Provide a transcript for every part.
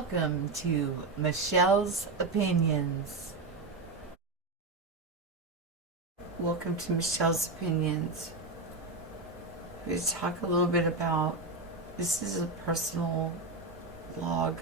Welcome to Michelle's Opinions. Welcome to Michelle's Opinions. We're going to talk a little bit about this is a personal vlog.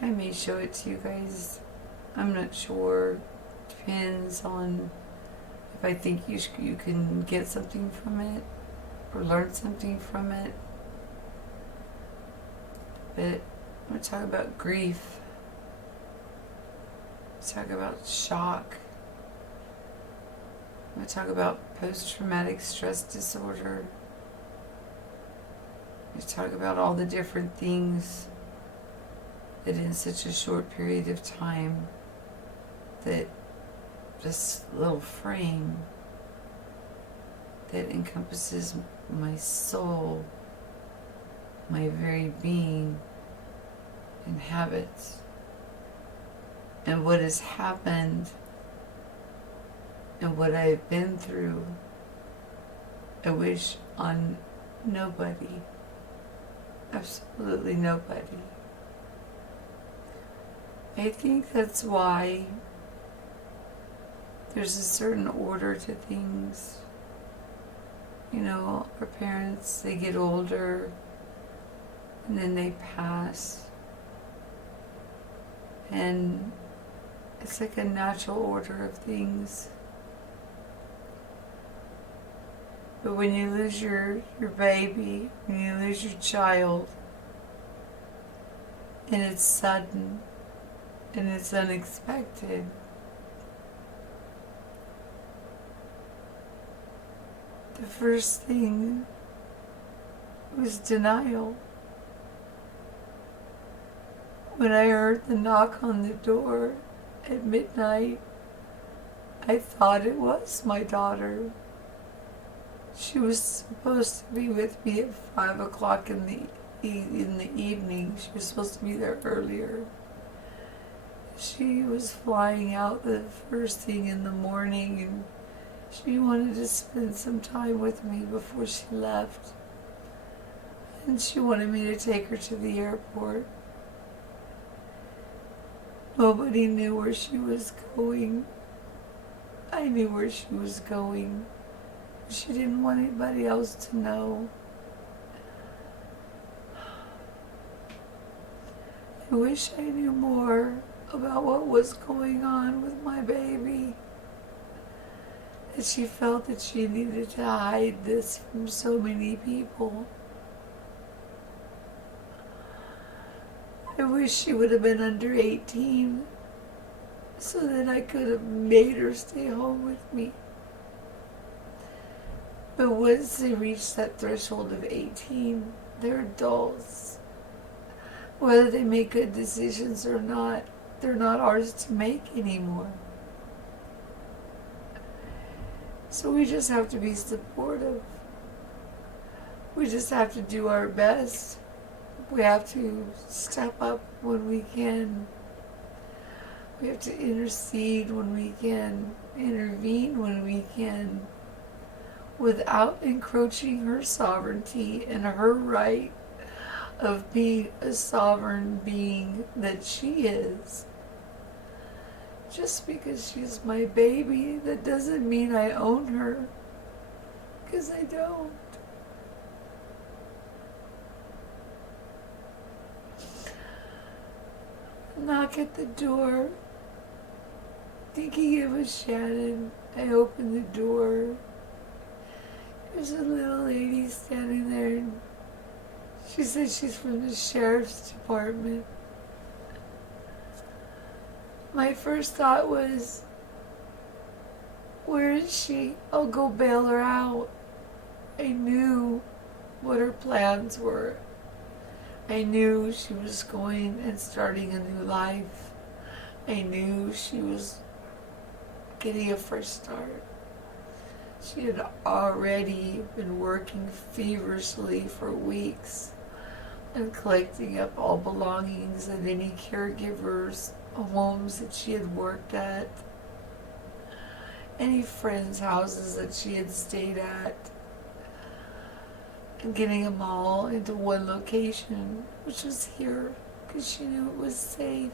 I may show it to you guys. I'm not sure. Depends on if I think you can get something from it or learn something from it. But I'm going to talk about grief. Talk about shock. I'm going to talk about post-traumatic stress disorder. I'm going to talk about all the different things that in such a short period of time that this little frame that encompasses my soul, my very being, and habits, and what has happened and what I've been through, I wish on nobody, absolutely nobody. I think that's why there's a certain order to things. You know, our parents, they get older and then they pass. And it's like a natural order of things. But when you lose your baby, when you lose your child, and it's sudden, and it's unexpected, the first thing was denial. When I heard the knock on the door at midnight, I thought it was my daughter. She was supposed to be with me at 5 o'clock in the evening. She was supposed to be there earlier. She was flying out the first thing in the morning, and she wanted to spend some time with me before she left. And she wanted me to take her to the airport. Nobody knew where she was going. I knew where she was going. She didn't want anybody else to know. I wish I knew more about what was going on with my baby. That she felt that she needed to hide this from so many people. I wish she would have been under 18 so that I could have made her stay home with me. But once they reach that threshold of 18, they're adults. Whether they make good decisions or not, they're not ours to make anymore. So we just have to be supportive. We just have to do our best. We have to step up when we can. We have to intercede when we can, intervene when we can, without encroaching her sovereignty and her right of being a sovereign being that she is. Just because she's my baby, that doesn't mean I own her, because I don't. Knock at the door. Thinking it was Shannon, I opened the door. There's a little lady standing there, and she said she's from the sheriff's department. My first thought was, where is she? I'll go bail her out. I knew what her plans were. I knew she was going and starting a new life. I knew she was getting a fresh start. She had already been working feverishly for weeks on collecting up all belongings at any caregivers' homes that she had worked at, any friends' houses that she had stayed at, and getting them all into one location, which was here, because she knew it was safe.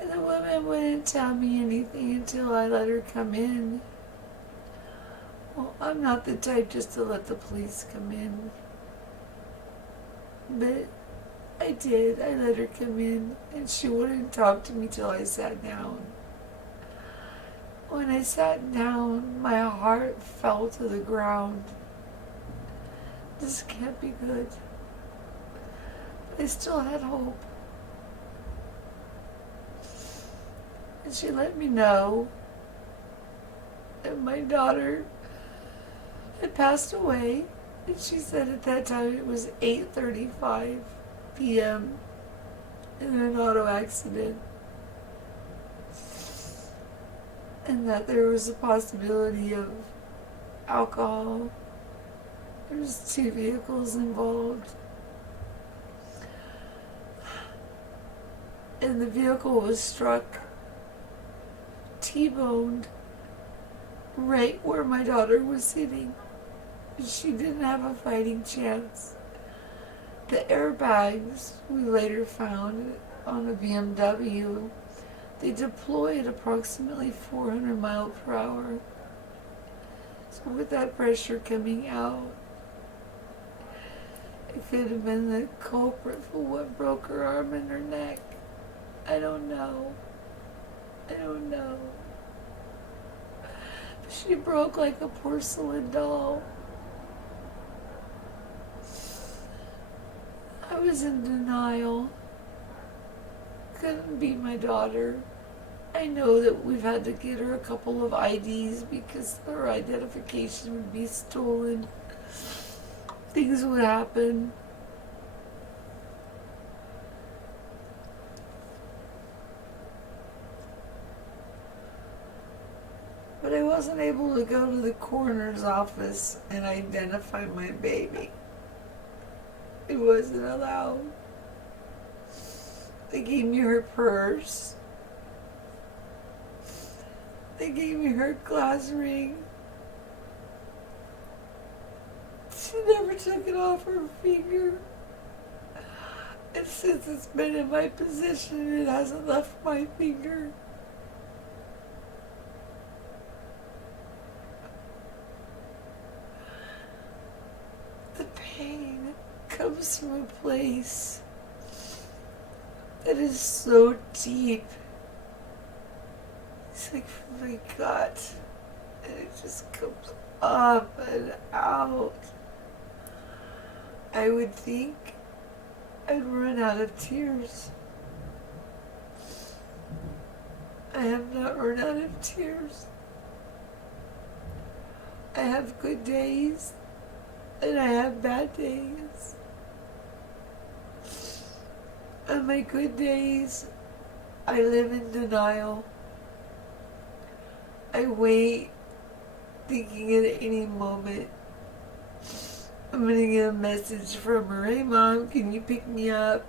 And the woman wouldn't tell me anything until I let her come in. Well, I'm not the type just to let the police come in. But I did. I let her come in, and she wouldn't talk to me till I sat down. When I sat down, my heart fell to the ground. This can't be good. I still had hope. And she let me know that my daughter had passed away. And she said at that time it was 8:35 p.m. in an auto accident. And that there was a possibility of alcohol. There was 2 vehicles involved. And the vehicle was struck, T-boned, right where my daughter was sitting. She didn't have a fighting chance. The airbags we later found on a BMW, they deployed approximately 400 miles per hour. So with that pressure coming out, it could have been the culprit for what broke her arm and her neck. I don't know. I don't know. But she broke like a porcelain doll. I was in denial. Couldn't be my daughter. I know that we've had to get her a couple of IDs because her identification would be stolen. Things would happen. But I wasn't able to go to the coroner's office and identify my baby. It wasn't allowed. They gave me her purse. They gave me her glass ring. She never took it off her finger. And since it's been in my possession, it hasn't left my finger. The pain comes from a place that is so deep. It's like from my gut, and it just comes up and out. I would think I'd run out of tears. I have not run out of tears. I have good days, and I have bad days. On my good days, I live in denial. I wait, thinking at any moment I'm gonna get a message from her, "Hey Mom, can you pick me up?"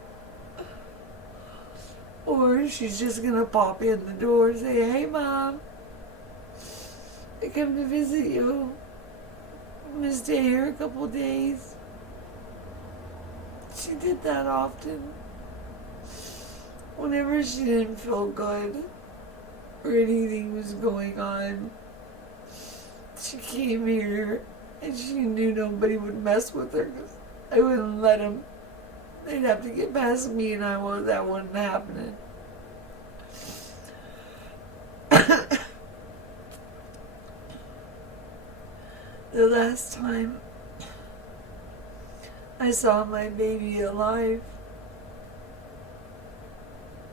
Or she's just gonna pop in the door and say, "Hey Mom, I come to visit you. I'm gonna stay here a couple days." She did that often. Whenever she didn't feel good or anything was going on, she came here and she knew nobody would mess with her because I wouldn't let them. They'd have to get past me, and that wasn't happening. The last time I saw my baby alive,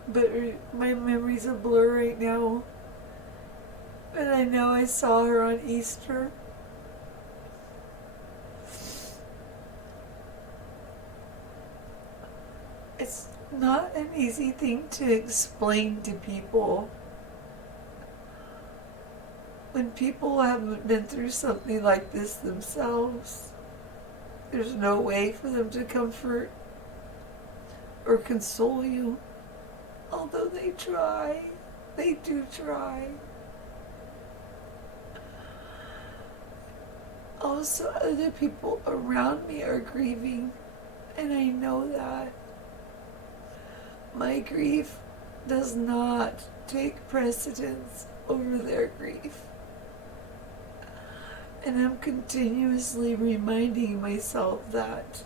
but my memory's a blur right now. But I know I saw her on Easter. It's not an easy thing to explain to people. When people haven't been through something like this themselves, there's no way for them to comfort or console you. Although they try, they do try. also other people around me are grieving, and I know that. My grief does not take precedence over their grief. And I'm continuously reminding myself that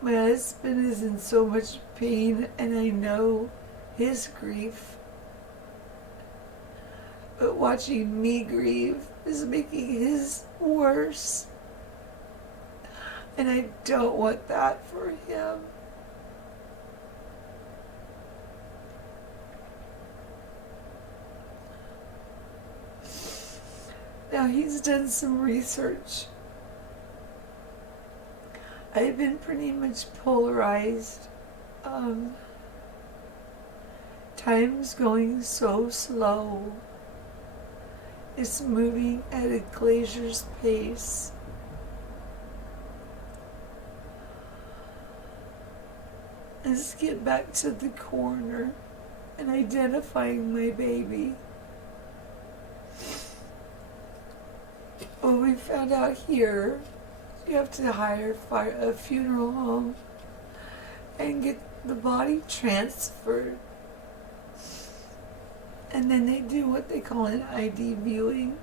my husband is in so much pain, and I know his grief. But watching me grieve is making his worse. And I don't want that for him. Now, he's done some research. I've been pretty much polarized. Time's going so slow. It's moving at a glacier's pace. Let's get back to the coroner and identifying my baby. When we found out here, you have to hire a funeral home and get the body transferred. And then they do what they call an ID viewing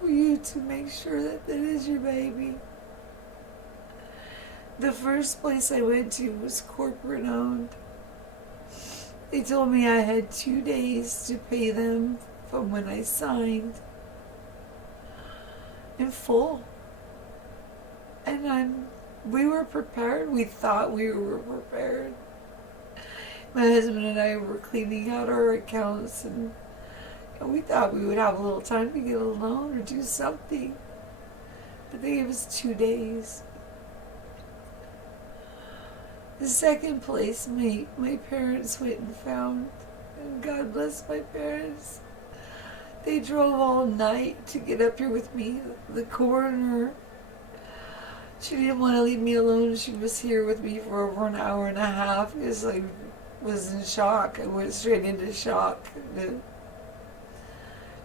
for you to make sure that that is your baby. The first place I went to was corporate owned. They told me I had 2 days to pay them from when I signed in full. And we were prepared. We thought we were prepared. My husband and I were cleaning out our accounts, and we thought we would have a little time to get a loan or do something. But they gave us 2 days. The second place my parents went and found, and God bless my parents. They drove all night to get up here with me. The coroner, she didn't want to leave me alone. She was here with me for over an hour and a half because I was in shock. I went straight into shock.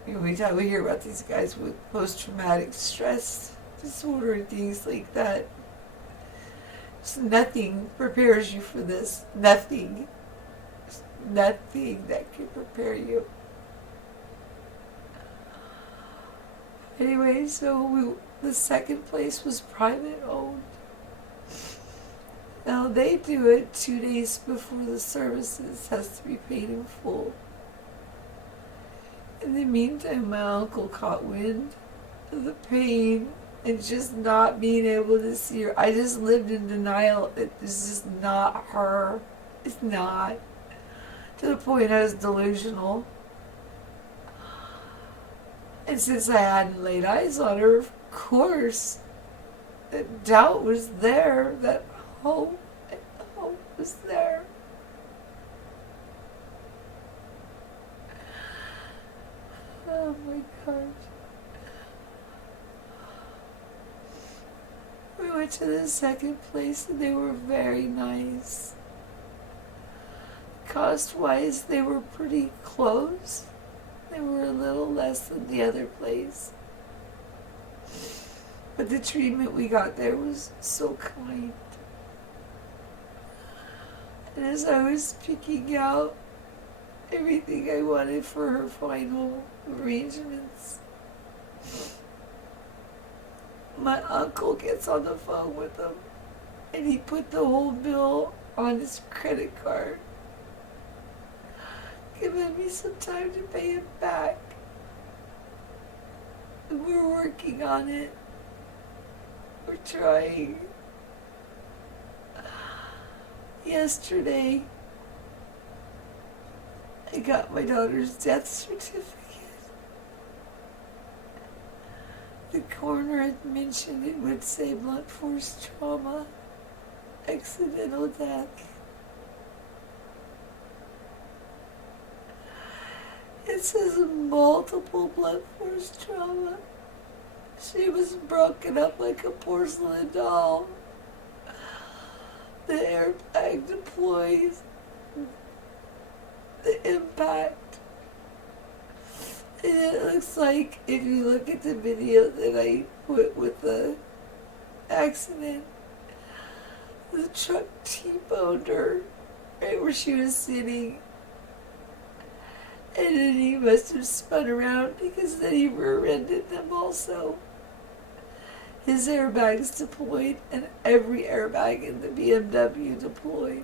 Every time we hear about these guys with post-traumatic stress disorder and things like that, so nothing prepares you for this. Nothing. There's nothing that can prepare you. Anyway, so the second place was private owned. Now they do it 2 days before the services, has to be paid in full. In the meantime, my uncle caught wind of the pain and just not being able to see her. I just lived in denial. It's just not her. It's not. To the point I was delusional. And since I hadn't laid eyes on her, of course, that doubt was there, that hope was there. Oh my gosh. We went to the second place and they were very nice. Cost-wise, they were pretty close. They were a little less than the other place. But the treatment we got there was so kind. And as I was picking out everything I wanted for her final arrangements, my uncle gets on the phone with them, and he put the whole bill on his credit card, giving me some time to pay it back. And we're working on it. We're trying. Yesterday, I got my daughter's death certificate. The coroner had mentioned it would say blunt force trauma, accidental death. It says multiple blunt force trauma. She was broken up like a porcelain doll. The airbag deploys. The impact. And it looks like, if you look at the video that I put with the accident, the truck T-boned her right where she was sitting. And then he must have spun around because then he rear-ended them also. His airbags deployed and every airbag in the BMW deployed.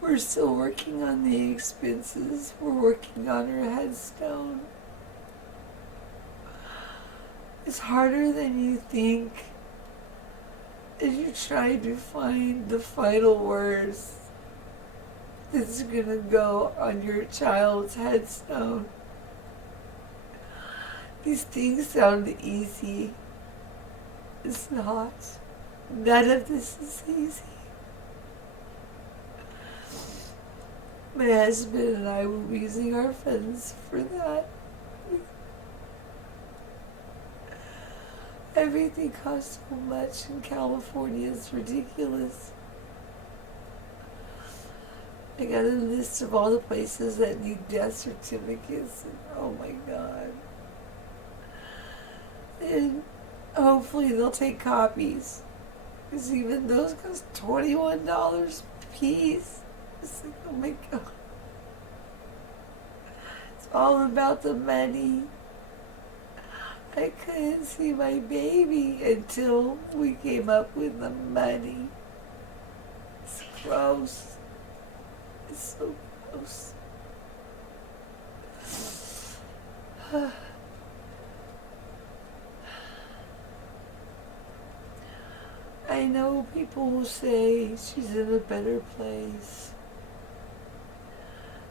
We're still working on the expenses. We're working on her headstone. It's harder than you think as you try to find the final words that's gonna go on your child's headstone. These things sound easy. It's not. None of this is easy. My husband and I will be using our funds for that. Everything costs so much in California. It's ridiculous. I got a list of all the places that need death certificates. And oh my God. And hopefully they'll take copies. Because even those cost $21 a piece. It's like, oh my God. It's all about the money. I couldn't see my baby until we came up with the money. It's gross. It's so gross. I know people will say she's in a better place.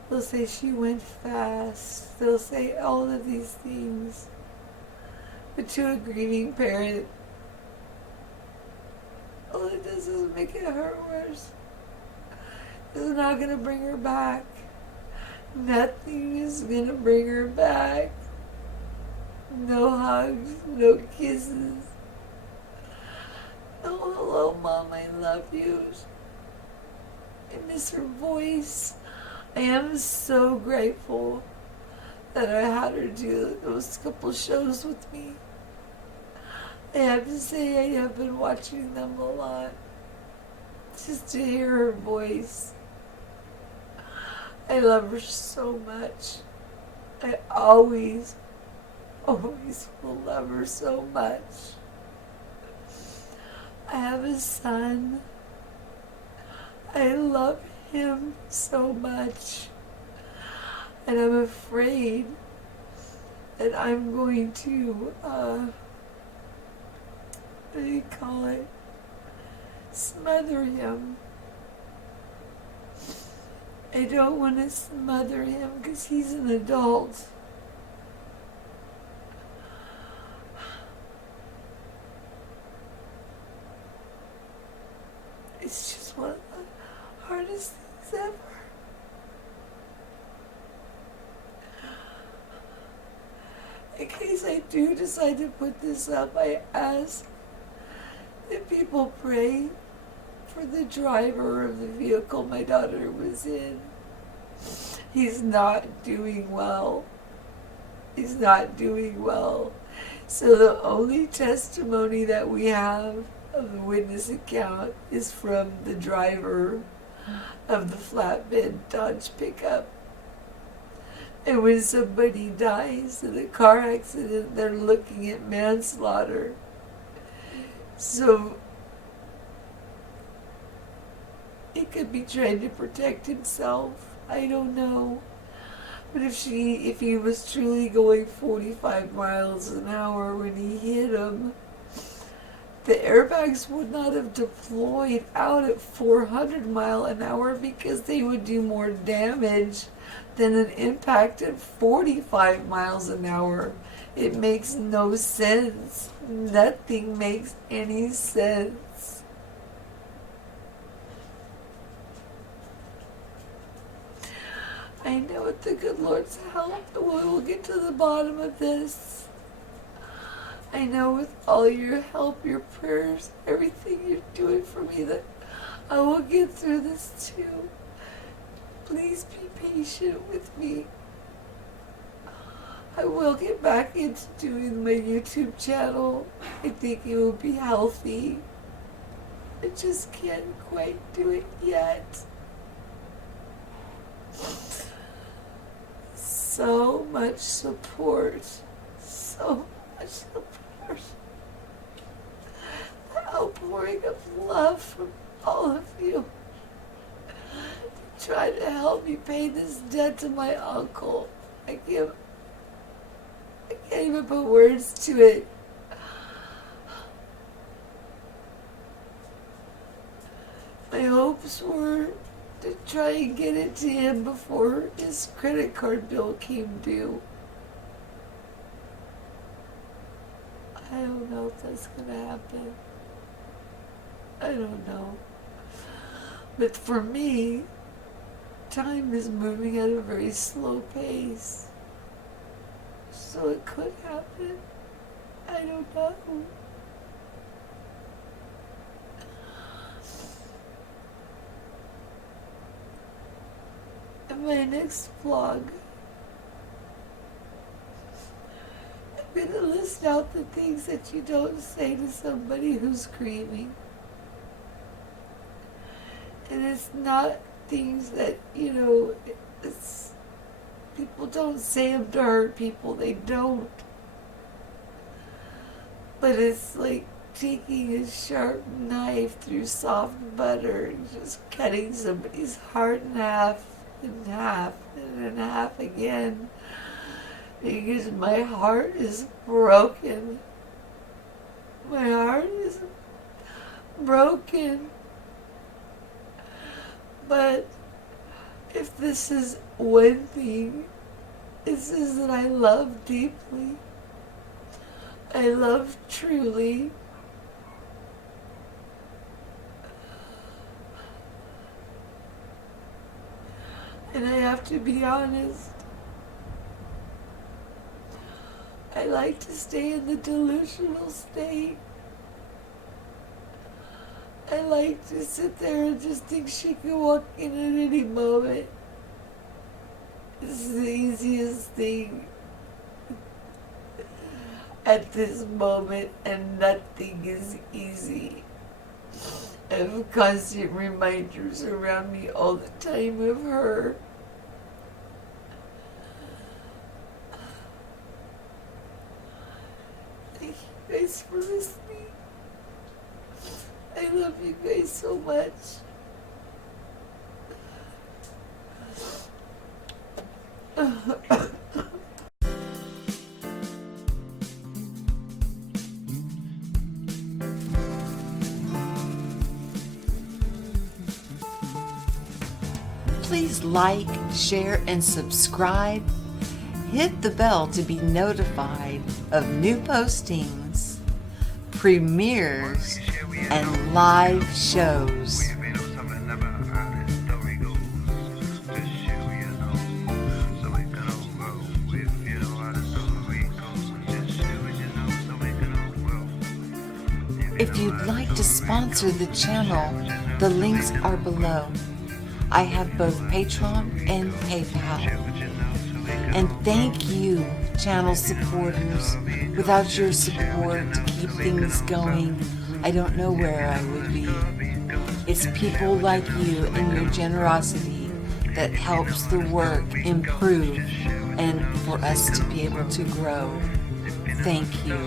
They'll say she went fast. They'll say all of these things. But to a grieving parent, all it does is make it hurt worse. It's not going to bring her back. Nothing is going to bring her back. No hugs, no kisses. Oh, hello, Mom, I love you. I miss her voice. I am so grateful that I had her do those couple shows with me. I have to say I have been watching them a lot. Just to hear her voice. I love her so much. I always will love her so much. I have a son. I love him so much. And I'm afraid that I'm going to, what do you call it? Smother him. I don't want to smother him because he's an adult. It's just one of the hardest things ever. In case I do decide to put this up, I ask that people pray for the driver of the vehicle my daughter was in. He's not doing well. He's not doing well. So the only testimony that we have of the witness account is from the driver of the flatbed Dodge pickup. And when somebody dies in a car accident, they're looking at manslaughter. So he could be trying to protect himself. I don't know. But if he was truly going 45 miles an hour when he hit him, the airbags would not have deployed out at 400 mile an hour because they would do more damage than an impact at 45 miles an hour. It makes no sense. Nothing makes any sense. I know with the good Lord's help, we will get to the bottom of this. I know with all your help, your prayers, everything you're doing for me, that I will get through this too. Please be patient with me. I will get back into doing my YouTube channel. I think it will be healthy. I just can't quite do it yet. So much support. So much support. The outpouring of love from all of you. Trying to help me pay this debt to my uncle. I can't even put words to it. My hopes were to try and get it to him before his credit card bill came due. I don't know if that's gonna happen. I don't know. But for me, time is moving at a very slow pace. So it could happen. I don't know. In my next vlog, I'm going to list out the things that you don't say to somebody who's grieving. And it's not things that, it's people don't say them to hurt people. They don't. But it's like taking a sharp knife through soft butter and just cutting somebody's heart in half, and in half again. Because my heart is broken. My heart is broken. But if this is one thing, this is that I love deeply. I love truly. And I have to be honest. I like to stay in the delusional state. I like to sit there and just think she can walk in at any moment. It's the easiest thing at this moment, and nothing is easy. I have constant reminders around me all the time of her. Thank you guys for listening. I love you guys so much. Please like, share, and subscribe. Hit the bell to be notified of new postings, premieres, and live shows. If you'd like to sponsor the channel, the links are below. I have both Patreon and PayPal. And thank you, channel supporters. Without your support to keep things going, I don't know where I would be. It's people like you and your generosity that helps the work improve and for us to be able to grow. Thank you.